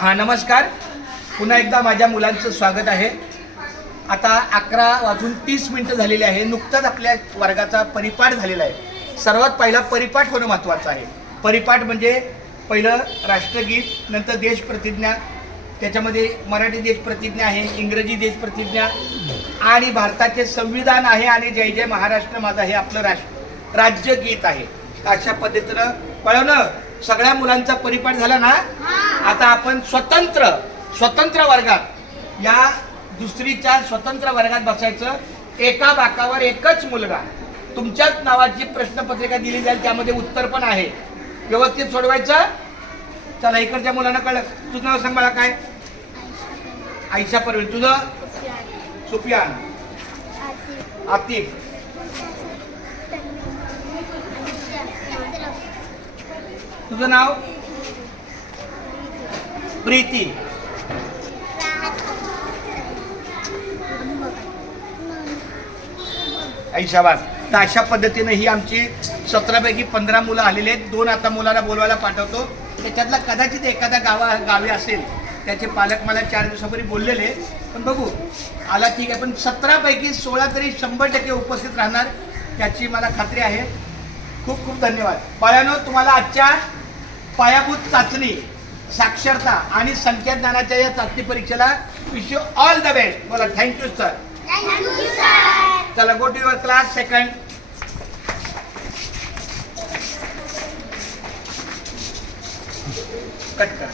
हा नमस्कार, पुन्हा एकदा माझ्या मुलांचं स्वागत आहे. आता 11:30 झालेले आहे. नुकताच आपल्या वर्गाचा परिपाठ झालेला आहे. सर्वात पहिला परिपाठ होणं महत्त्वाचं आहे. परिपाठ म्हणजे पहिलं राष्ट्रगीत, नंतर देशप्रतिज्ञा, त्याच्यामध्ये मराठी देशप्रतिज्ञा आहे, इंग्रजी देशप्रतिज्ञा आणि भारताचे संविधान आहे आणि जय जय महाराष्ट्र माझा हे आपलं राज्यगीत आहे. अशा पद्धतीनं कळवलं. सगळ्या मुलांचा परिपाठ झाला ना. आता आपण स्वतंत्र वर्गात या दुसरीच्या स्वतंत्र वर्गात बसायचं. एका बाकावर एकच मुलगा. तुमच्याच नावाची प्रश्नपत्रिका दिली जाईल, त्यामध्ये उत्तर पण आहे. व्यवस्थित सोडवायचं. चला इकडच्या मुलांना कळलं. तुझं नाव सांग मला. काय? आयशा परवीन. तुझं? सुफियान. आतिफ. तुझं नाव? प्रीती. ऐशाबाद. तर अशा पद्धतीने ही आमची 17पैकी 15 मुलं आलेली आहेत. 2 आता मुलांना बोलवायला पाठवतो. त्याच्यातला कदाचित एखादा गावी असेल, त्याचे पालक मला 4 दिवसापूर्वी बोललेले. पण बघू आला ठीक आहे. पण 17पैकी 16 तरी 100% उपस्थित राहणार याची मला खात्री आहे. खूप खूप धन्यवाद. बाळांनो, तुम्हाला आजच्या पायाभूत चाचणी, साक्षरता आणि संख्याज्ञानाच्या या चाचणी परीक्षेला wish you all the best. बोला थँक्यू सर. चला go to your class. Second. Cut करा.